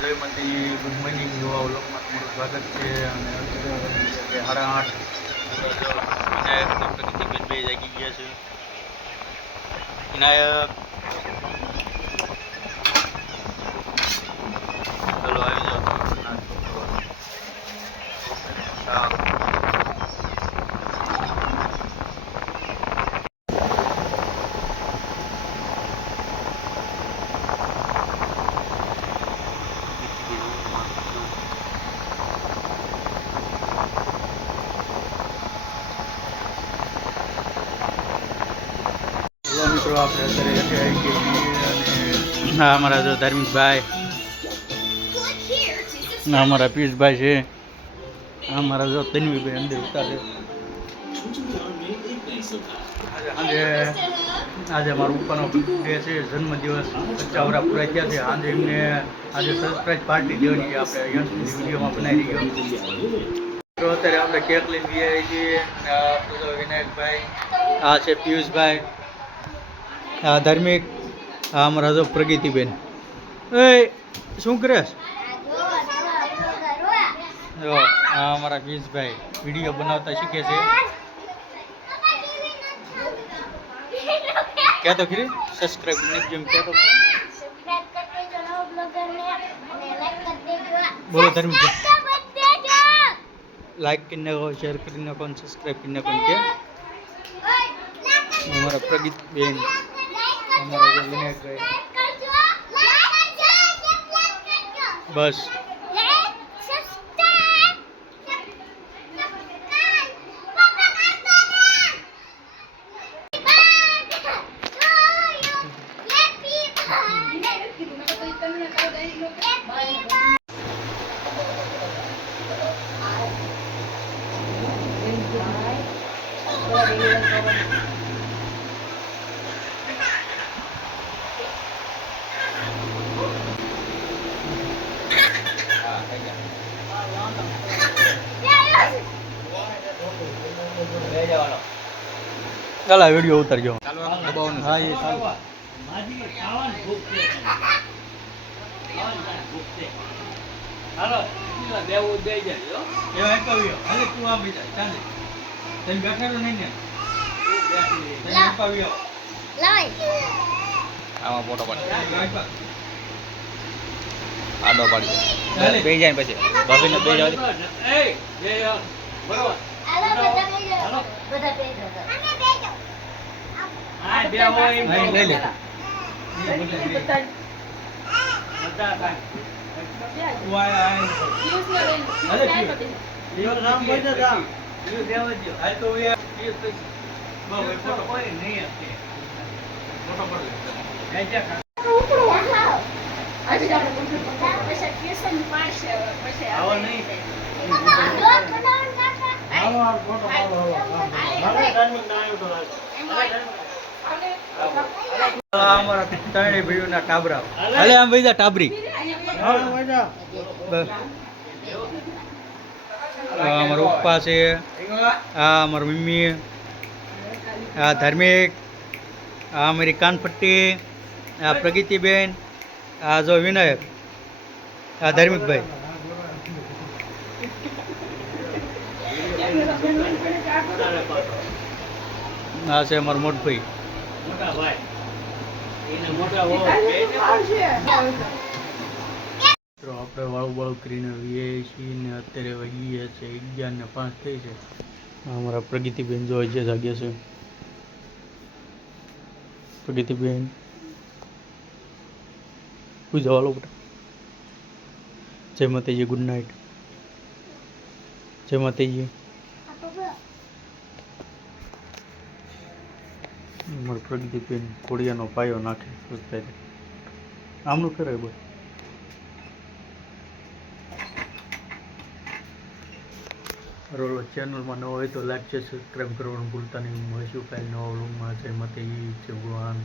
જય માતાજી, good morning. નવા વ્લોગમાં તમારું સ્વાગત છે. અને અત્યારે 8:30 વિનાયક બે જાગી ગયા છે. વિનાયક ચલો આવી જાઓ. મિત્રો આપણે અત્યારે આવી ગઈએ અને હા અમારા જો ધાર્મિકભાઈ, અમારા પિયુષભાઈ છે, અમારા જો તન્વીભાઈ અંદર ઉતારે. આજે મારા ઉપરનો ડે છે, જન્મદિવસ 50 વર્ષ પૂરા થયા છે. આજે એમને આજે સરપ્રાઈઝ પાર્ટી દેવાની છે. આપણે યંગની વિડીયોમાં બનાવી ગયો. તો અત્યારે આપણે કેક લઈને ગયા છીએ. આપણે તો વિનાયકભાઈ, આ છે પિયુષભાઈ, આ ધાર્મિક, આ અમારા જો પ્રગતિબેન. એ શું કરે? જો આ અમારા પિયુષભાઈ વિડીયો બનાવતા શીખે છે. ક્યાં તો ખરી સબસ્ક્રાઇબ જેમ કહેતો બોલો ધાર્મિક, લાઈક કરી નાખો, શેર કરી નાખો, સબસ્ક્રાઇબ કરી નાખો. કે અમારા પ્રગતિબેન, અમારા વિનાયકભાઈ, બસ ચાલો વિડીયો ઉતારજો. હા એ ચાલો. આમાં ફોટો પાડી આડો પાડી બે જાય પછી ભાભીને બે જાવ. અમારા ત્રણેય ભાઈઓના ટાબરા. હાલે આમ ભાઈ ટાબરી. અમારા પપ્પા છે, આ અમારા મમ્મી, આ ધાર્મિક, આ અમારી કાનપટ્ટી, આ પ્રગતિબેન, આ જો વિનાયક, આ ધાર્મિકભાઈ. આ છે અમારો મોટભાઈ. આપણે વાળું કરીને આવીએ છીએ ને અત્યારે વાગીએ છે 11:05 થઈ છે. અમારા પ્રગતિબેન જો છે જાગ્યા છે. પ્રગતિબેન પૂજા વાળો બેટા. જય માતાજી, ગુડ નાઇટ. જય માતાજી. અમારે પ્રગતિબેન કોડિયાનો પાયો નાખે આમનું કરે બોલ. બરોબર, ચેનલમાં નવો હોય તો લાઈક છે, સબસ્ક્રાઈબ કરવાનું ભૂલતા નહીં. મળીશું કાલે નવા વ્લોગમાં. જય માતાજી, જય ભગવાન.